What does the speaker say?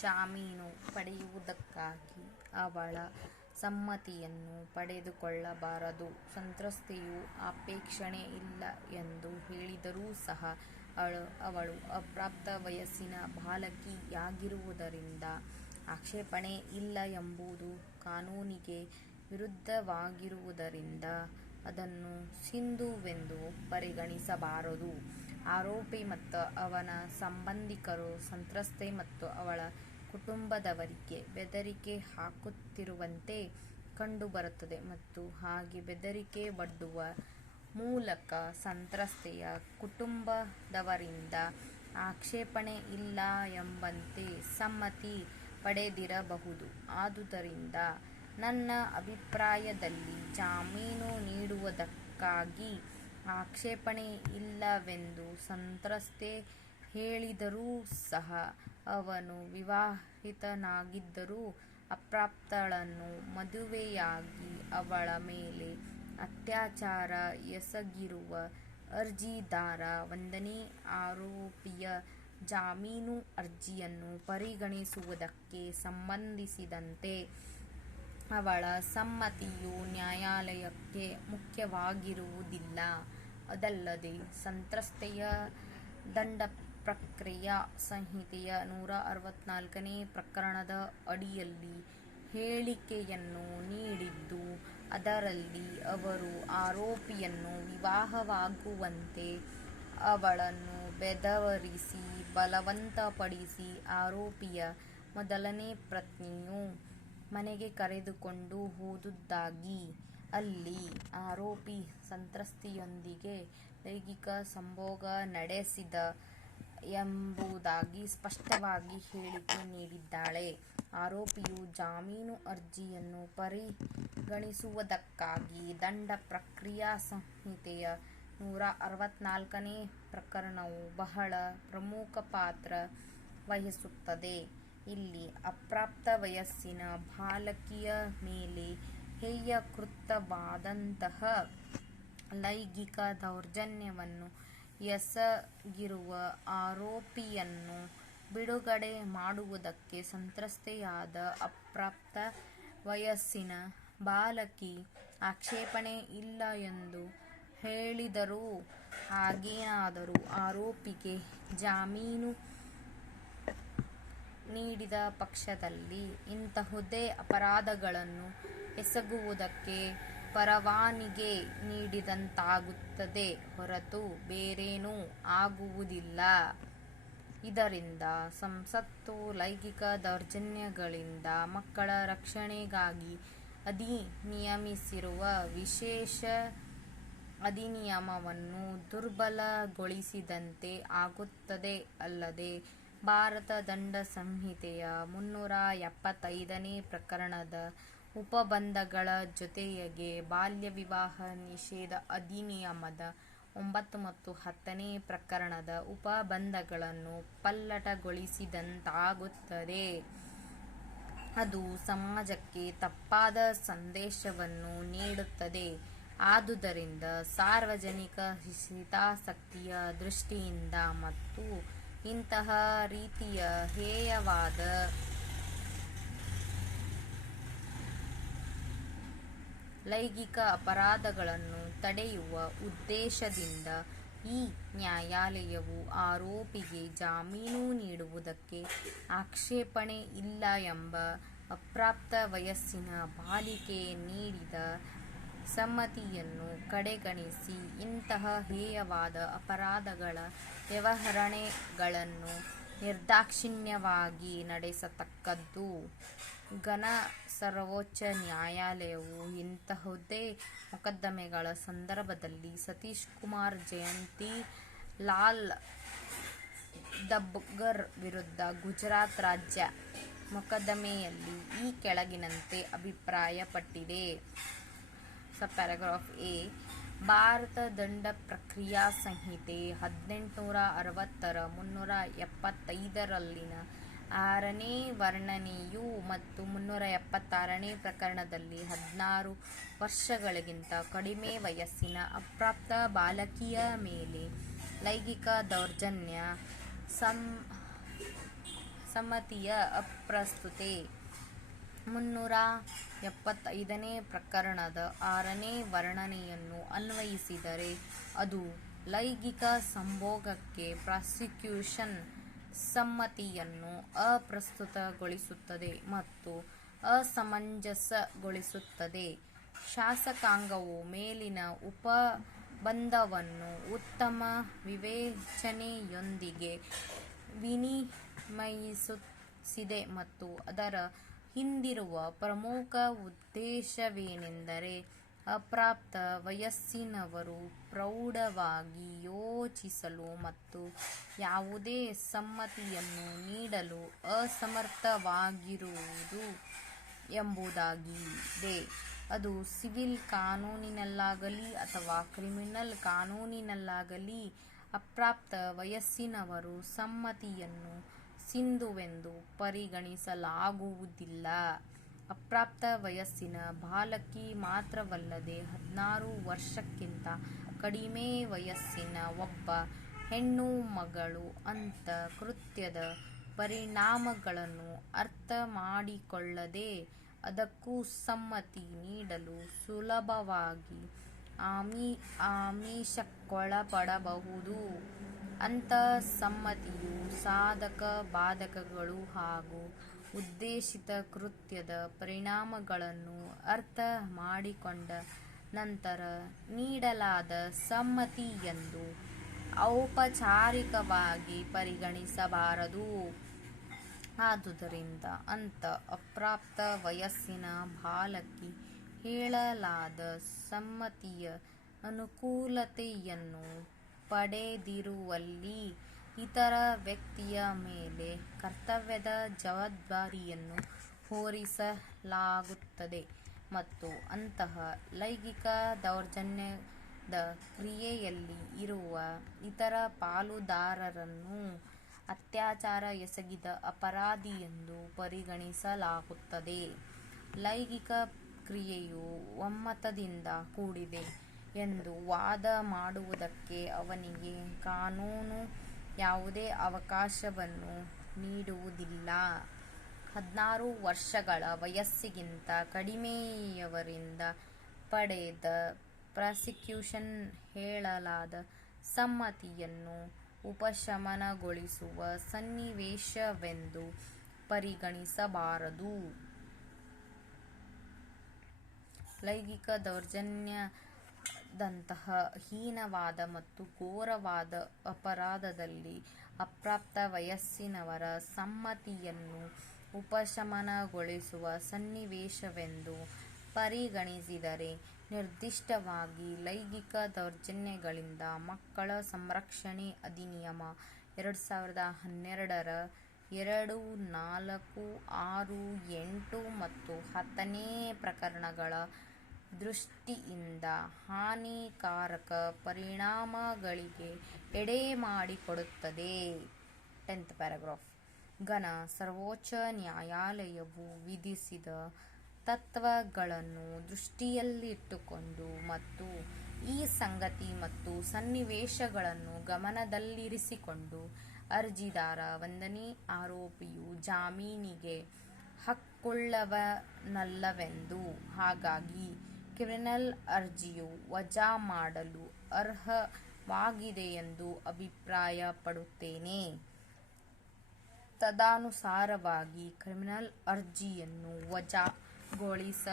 ಜಾಮೀನು ಪಡೆಯುವುದಕ್ಕಾಗಿ ಅವಳ ಸಮ್ಮತಿಯನ್ನು ಪಡೆದುಕೊಳ್ಳಬಾರದು. ಸಂತ್ರಸ್ತೆಯು ಅಪೇಕ್ಷಣೆ ಇಲ್ಲ ಎಂದು ಹೇಳಿದರೂ ಸಹ ಅವಳು ಅಪ್ರಾಪ್ತ ವಯಸ್ಸಿನ ಬಾಲಕಿಯಾಗಿರುವುದರಿಂದ ಆಕ್ಷೇಪಣೆ ಇಲ್ಲ ಎಂಬುದು ಕಾನೂನಿಗೆ ವಿರುದ್ಧವಾಗಿರುವುದರಿಂದ ಅದನ್ನು ಸಿಂಧುವೆಂದು ಪರಿಗಣಿಸಬಾರದು. ಆರೋಪಿ ಮತ್ತು ಅವನ ಸಂಬಂಧಿಕರು ಸಂತ್ರಸ್ತೆ ಮತ್ತು ಅವಳ ಕುಟುಂಬದವರಿಗೆ ಬೆದರಿಕೆ ಹಾಕುತ್ತಿರುವಂತೆ ಕಂಡುಬರುತ್ತದೆ ಮತ್ತು ಹಾಗೆ ಬೆದರಿಕೆ ಒಡ್ಡುವ ಮೂಲಕ ಸಂತ್ರಸ್ತೆಯ ಕುಟುಂಬದವರಿಂದ ಆಕ್ಷೇಪಣೆ ಇಲ್ಲ ಎಂಬಂತೆ ಸಮ್ಮತಿ ಪಡೆದಿರಬಹುದು. ಆದುದರಿಂದ ನನ್ನ ಅಭಿಪ್ರಾಯದಲ್ಲಿ ಜಾಮೀನು ನೀಡುವುದಕ್ಕಾಗಿ ಆಕ್ಷೇಪಣೆ ಇಲ್ಲವೆಂದು ಸಂತ್ರಸ್ತೆ ಹೇಳಿದರೂ ಸಹ ಅವನು ವಿವಾಹಿತನಾಗಿದ್ದರೂ ಅಪ್ರಾಪ್ತಳನ್ನು ಮದುವೆಯಾಗಿ ಅವಳ ಮೇಲೆ ಅತ್ಯಾಚಾರ ಎಸಗಿರುವ ಅರ್ಜಿದಾರ 1ನೇ ಆರೋಪಿಯ ಜಾಮೀನು ಅರ್ಜಿಯನ್ನು ಪರಿಗಣಿಸುವುದಕ್ಕೆ ಸಂಬಂಧಿಸಿದಂತೆ ಅವಳ ಸಮ್ಮತಿಯು ನ್ಯಾಯಾಲಯಕ್ಕೆ ಮುಖ್ಯವಾಗಿರುವುದಿಲ್ಲ. ಅದಲ್ಲದೆ ಸಂತ್ರಸ್ತೆಯ ದಂಡ ಪ್ರಕ್ರಿಯಾ ಸಂಹಿತೆಯ 164ನೇ ಪ್ರಕರಣದ ಅಡಿಯಲ್ಲಿ ಹೇಳಿಕೆಯನ್ನು ನೀಡಿದ್ದು, ಅದರಲ್ಲಿ ಅವರು ಆರೋಪಿಯನ್ನು ವಿವಾಹವಾಗುವಂತೆ ಅವಳನ್ನು ಬೆದರಿಸಿ ಬಲವಂತಪಡಿಸಿ ಆರೋಪಿಯ ಮೊದಲನೇ ಪತ್ನಿಯ ಮನೆಗೆ ಕರೆದುಕೊಂಡು ಹೋದುದಾಗಿ, ಅಲ್ಲಿ ಆರೋಪಿ ಸಂತ್ರಸ್ತೆಯೊಂದಿಗೆ ಲೈಂಗಿಕ ಸಂಭೋಗ ನಡೆಸಿದ ಎಂಬುದಾಗಿ ಸ್ಪಷ್ಟವಾಗಿ ಹೇಳಿಕೆ ನೀಡಿದ್ದಾಳೆ. ಆರೋಪಿಯು ಜಾಮೀನು ಅರ್ಜಿಯನ್ನು ಪರಿಗಣಿಸುವುದಕ್ಕಾಗಿ ದಂಡ ಪ್ರಕ್ರಿಯಾ ಸಂಹಿತೆಯ 164ನೇ ಪ್ರಕರಣವು ಬಹಳ ಪ್ರಮುಖ ಪಾತ್ರ ವಹಿಸುತ್ತದೆ. ಇಲ್ಲಿ ಅಪ್ರಾಪ್ತ ವಯಸ್ಸಿನ ಬಾಲಕಿಯ ಮೇಲೆ ಹೇಯಕೃತವಾದಂತಹ ಲೈಂಗಿಕ ದೌರ್ಜನ್ಯವನ್ನು ಎಸಗಿರುವ ಆರೋಪಿಯನ್ನು ಬಿಡುಗಡೆ ಮಾಡುವುದಕ್ಕೆ ಸಂತ್ರಸ್ತೆಯಾದ ಅಪ್ರಾಪ್ತ ವಯಸ್ಸಿನ ಬಾಲಕಿ ಆಕ್ಷೇಪಣೆ ಇಲ್ಲ ಎಂದು ಹೇಳಿದರೂ, ಹಾಗೇನಾದರೂ ಆರೋಪಿಗೆ ಜಾಮೀನು ನೀಡಿದ ಪಕ್ಷದಲ್ಲಿ ಇಂತಹುದೇ ಅಪರಾಧಗಳನ್ನು ಎಸಗುವುದಕ್ಕೆ ಪರವಾನಗಿ ನೀಡಿದಂತಾಗುತ್ತದೆ ಹೊರತು ಬೇರೇನೂ ಆಗುವುದಿಲ್ಲ. ಇದರಿಂದ ಸಂಸತ್ತು ಲೈಂಗಿಕ ದೌರ್ಜನ್ಯಗಳಿಂದ ಮಕ್ಕಳ ರಕ್ಷಣೆಗಾಗಿ ಅಧಿನಿಯಮಿಸಿರುವ ವಿಶೇಷ ಅಧಿನಿಯಮವನ್ನು ದುರ್ಬಲಗೊಳಿಸಿದಂತೆ ಆಗುತ್ತದೆ. ಅಲ್ಲದೆ ಭಾರತ ದಂಡ ಸಂಹಿತೆಯ 375ನೇ ಪ್ರಕರಣದ ಉಪಬಂಧಗಳ ಜೊತೆಗೆ ಬಾಲ್ಯ ವಿವಾಹ ನಿಷೇಧ ಅಧಿನಿಯಮದ 9 ಮತ್ತು 10ನೇ ಪ್ರಕರಣದ ಉಪಬಂಧಗಳನ್ನು ಪಲ್ಲಟಗೊಳಿಸಿದಂತಾಗುತ್ತದೆ. ಅದು ಸಮಾಜಕ್ಕೆ ತಪ್ಪಾದ ಸಂದೇಶವನ್ನು ನೀಡುತ್ತದೆ. ಆದುದರಿಂದ ಸಾರ್ವಜನಿಕ ಹಿತಾಸಕ್ತಿಯ ದೃಷ್ಟಿಯಿಂದ ಮತ್ತು ಇಂತಹ ರೀತಿಯ ಹೇಯವಾದ ಲೈಂಗಿಕ ಅಪರಾಧಗಳನ್ನು ತಡೆಯುವ ಉದ್ದೇಶದಿಂದ ಈ ನ್ಯಾಯಾಲಯವು ಆರೋಪಿಗೆ ಜಾಮೀನು ನೀಡುವುದಕ್ಕೆ ಆಕ್ಷೇಪಣೆ ಇಲ್ಲ ಎಂಬ ಅಪ್ರಾಪ್ತ ವಯಸ್ಸಿನ ಬಾಲಿಕೆ ನೀಡಿದ ಸಮ್ಮತಿಯನ್ನು ಕಡೆಗಣಿಸಿ ಇಂತಹ ಹೇಯವಾದ ಅಪರಾಧಗಳ ವ್ಯವಹರಣೆಗಳನ್ನು ನಿರ್ದಾಕ್ಷಿಣ್ಯವಾಗಿ ನಡೆಸತಕ್ಕದ್ದು. ಘನ ಸರ್ವೋಚ್ಚ ನ್ಯಾಯಾಲಯವು ಇಂತಹುದೇ ಮೊಕದ್ದಮೆಗಳ ಸಂದರ್ಭದಲ್ಲಿ ಸತೀಶ್ ಕುಮಾರ್ ಜಯಂತಿ ಲಾಲ್ ದಬ್ಗರ್ ವಿರುದ್ಧ ಗುಜರಾತ್ ರಾಜ್ಯ ಮೊಕದ್ದಮೆಯಲ್ಲಿ ಈ ಕೆಳಗಿನಂತೆ ಅಭಿಪ್ರಾಯಪಟ್ಟಿದೆ. ಎ. ಭಾರತ ದಂಡ ಪ್ರಕ್ರಿಯಾ ಸಂಹಿತೆ 1860ರ 375ರಲ್ಲಿನ 6ನೇ ವರ್ಣನೆಯು ಮತ್ತು 376ನೇ ಪ್ರಕರಣದಲ್ಲಿ 16 ವರ್ಷಗಳಿಗಿಂತ ಕಡಿಮೆ ವಯಸ್ಸಿನ ಅಪ್ರಾಪ್ತ ಬಾಲಕಿಯ ಮೇಲೆ ಲೈಂಗಿಕ ದೌರ್ಜನ್ಯ ಸಮ್ಮತಿಯ ಅಪ್ರಸ್ತುತೆ 375ನೇ ಪ್ರಕರಣದ 6ನೇ ವರ್ಣನೆಯನ್ನು ಅನ್ವಯಿಸಿದರೆ ಅದು ಲೈಂಗಿಕ ಸಂಭೋಗಕ್ಕೆ ಪ್ರಾಸಿಕ್ಯೂಷನ್ ಸಮ್ಮತಿಯನ್ನು ಅಪ್ರಸ್ತುತಗೊಳಿಸುತ್ತದೆ ಮತ್ತು ಅಸಮಂಜಸಗೊಳಿಸುತ್ತದೆ. ಶಾಸಕಾಂಗವು ಮೇಲಿನ ಉಪಬಂಧವನ್ನು ಉತ್ತಮ ವಿವೇಚನೆಯೊಂದಿಗೆ ವಿನಿಮಯಿಸಿದೆ ಮತ್ತು ಅದರ ಹಿಂದಿರುವ ಪ್ರಮುಖ ಉದ್ದೇಶವೇನೆಂದರೆ ಅಪ್ರಾಪ್ತ ವಯಸ್ಸಿನವರು ಪ್ರೌಢವಾಗಿ ಯೋಚಿಸಲು ಮತ್ತು ಯಾವುದೇ ಸಮ್ಮತಿಯನ್ನು ನೀಡಲು ಅಸಮರ್ಥವಾಗಿರುವುದು ಎಂಬುದಾಗಿದೆ. ಅದು ಸಿವಿಲ್ ಕಾನೂನಿನಲ್ಲಾಗಲಿ ಅಥವಾ ಕ್ರಿಮಿನಲ್ ಕಾನೂನಿನಲ್ಲಾಗಲಿ ಅಪ್ರಾಪ್ತ ವಯಸ್ಸಿನವರು ಸಮ್ಮತಿಯನ್ನು ಸಿಂಧುವೆಂದು ಪರಿಗಣಿಸಲಾಗುವುದಿಲ್ಲ. ಅಪ್ರಾಪ್ತ ವಯಸ್ಸಿನ ಬಾಲಕಿ ಮಾತ್ರವಲ್ಲದೆ 16 ವರ್ಷಕ್ಕಿಂತ ಕಡಿಮೆ ವಯಸ್ಸಿನ ಒಬ್ಬ ಹೆಣ್ಣು ಮಗಳು ಅಂಥ ಕೃತ್ಯದ ಪರಿಣಾಮಗಳನ್ನು ಅರ್ಥ ಮಾಡಿಕೊಳ್ಳದೆ ಅದಕ್ಕೂ ಸಮ್ಮತಿ ನೀಡಲು ಸುಲಭವಾಗಿ ಆಮಿಷಕ್ಕೊಳಪಡಬಹುದು. ಅಂಥ ಸಮ್ಮತಿಯು ಸಾಧಕ ಬಾಧಕಗಳು ಹಾಗೂ ಉದ್ದೇಶಿತ ಕೃತ್ಯದ ಪರಿಣಾಮಗಳನ್ನು ಅರ್ಥ ಮಾಡಿಕೊಂಡ ನಂತರ ನೀಡಲಾದ ಸಮ್ಮತಿ ಎಂದು ಔಪಚಾರಿಕವಾಗಿ ಪರಿಗಣಿಸಬಾರದು. ಆದುದರಿಂದ ಅಂಥ ಅಪ್ರಾಪ್ತ ವಯಸ್ಸಿನ ಬಾಲಕಿ ಹೇಳಲಾದ ಸಮ್ಮತಿಯ ಅನುಕೂಲತೆಯನ್ನು ಪಡೆದಿರುವಲ್ಲಿ ಇತರ ವ್ಯಕ್ತಿಯ ಮೇಲೆ ಕರ್ತವ್ಯದ ಜವಾಬ್ದಾರಿಯನ್ನು ಹೊರಿಸಲಾಗುತ್ತದೆ ಮತ್ತು ಅಂತಹ ಲೈಂಗಿಕ ದೌರ್ಜನ್ಯದ ಕ್ರಿಯೆಯಲ್ಲಿ ಇರುವ ಇತರ ಪಾಲುದಾರರನ್ನು ಅತ್ಯಾಚಾರ ಎಸಗಿದ ಅಪರಾಧಿ ಎಂದು ಪರಿಗಣಿಸಲಾಗುತ್ತದೆ. ಲೈಂಗಿಕ ಕ್ರಿಯೆಯು ಒಮ್ಮತದಿಂದ ಕೂಡಿದೆ ಎಂದು ವಾದ ಮಾಡುವುದಕ್ಕೆ ಅವನಿಗೆ ಕಾನೂನು ಯಾವುದೇ ಅವಕಾಶವನ್ನು ನೀಡುವುದಿಲ್ಲ. 16 ವರ್ಷಗಳ ವಯಸ್ಸಿಗಿಂತ ಕಡಿಮೆಯವರಿಂದ ಪಡೆದ ಪ್ರಾಸಿಕ್ಯೂಷನ್ ಹೇಳಲಾದ ಸಮ್ಮತಿಯನ್ನು ಉಪಶಮನಗೊಳಿಸುವ ಸನ್ನಿವೇಶವೆಂದು ಪರಿಗಣಿಸಬಾರದು. ಲೈಂಗಿಕ ದೌರ್ಜನ್ಯದಂತಹ ಹೀನವಾದ ಮತ್ತು ಘೋರವಾದ ಅಪರಾಧದಲ್ಲಿ ಅಪ್ರಾಪ್ತ ವಯಸ್ಸಿನವರ ಸಮ್ಮತಿಯನ್ನು ಉಪಶಮನಗೊಳಿಸುವ ಸನ್ನಿವೇಶವೆಂದು ಪರಿಗಣಿಸಿದರೆ ನಿರ್ದಿಷ್ಟವಾಗಿ ಲೈಂಗಿಕ ದೌರ್ಜನ್ಯಗಳಿಂದ ಮಕ್ಕಳ ಸಂರಕ್ಷಣೆ ಅಧಿನಿಯಮ 2012ರ 2, 4, 6, 8 ಮತ್ತು 10ನೇ ಪ್ರಕರಣಗಳ ದೃಷ್ಟಿಯಿಂದ ಹಾನಿಕಾರಕ ಪರಿಣಾಮಗಳಿಗೆ ಎಡೆಮಾಡಿಕೊಡುತ್ತದೆ. 10th paragraph. ಘನ ಸರ್ವೋಚ್ಚ ನ್ಯಾಯಾಲಯವು ವಿಧಿಸಿದ ತತ್ವಗಳನ್ನು ದೃಷ್ಟಿಯಲ್ಲಿಟ್ಟುಕೊಂಡು ಮತ್ತು ಈ ಸಂಗತಿ ಮತ್ತು ಸನ್ನಿವೇಶಗಳನ್ನು ಗಮನದಲ್ಲಿರಿಸಿಕೊಂಡು ಅರ್ಜಿದಾರ 1ನೇ ಆರೋಪಿಯು ಜಾಮೀನಿಗೆ ಹಕ್ಕುಳ್ಳವನಲ್ಲವೆಂದು, ಹಾಗಾಗಿ ಕ್ರಿಮಿನಲ್ ಅರ್ಜಿಯು ವಜಾ ಮಾಡಲು ಅರ್ಹವಾಗಿದೆಯೆಂದು ಅಭಿಪ್ರಾಯಪಡುತ್ತೇನೆ. ತದನುಸಾರವಾಗಿ ಕ್ರಿಮಿನಲ್ ಅರ್ಜಿಯನ್ನು ವಜಾಗೊಳಿಸಲಾಗಿದೆ.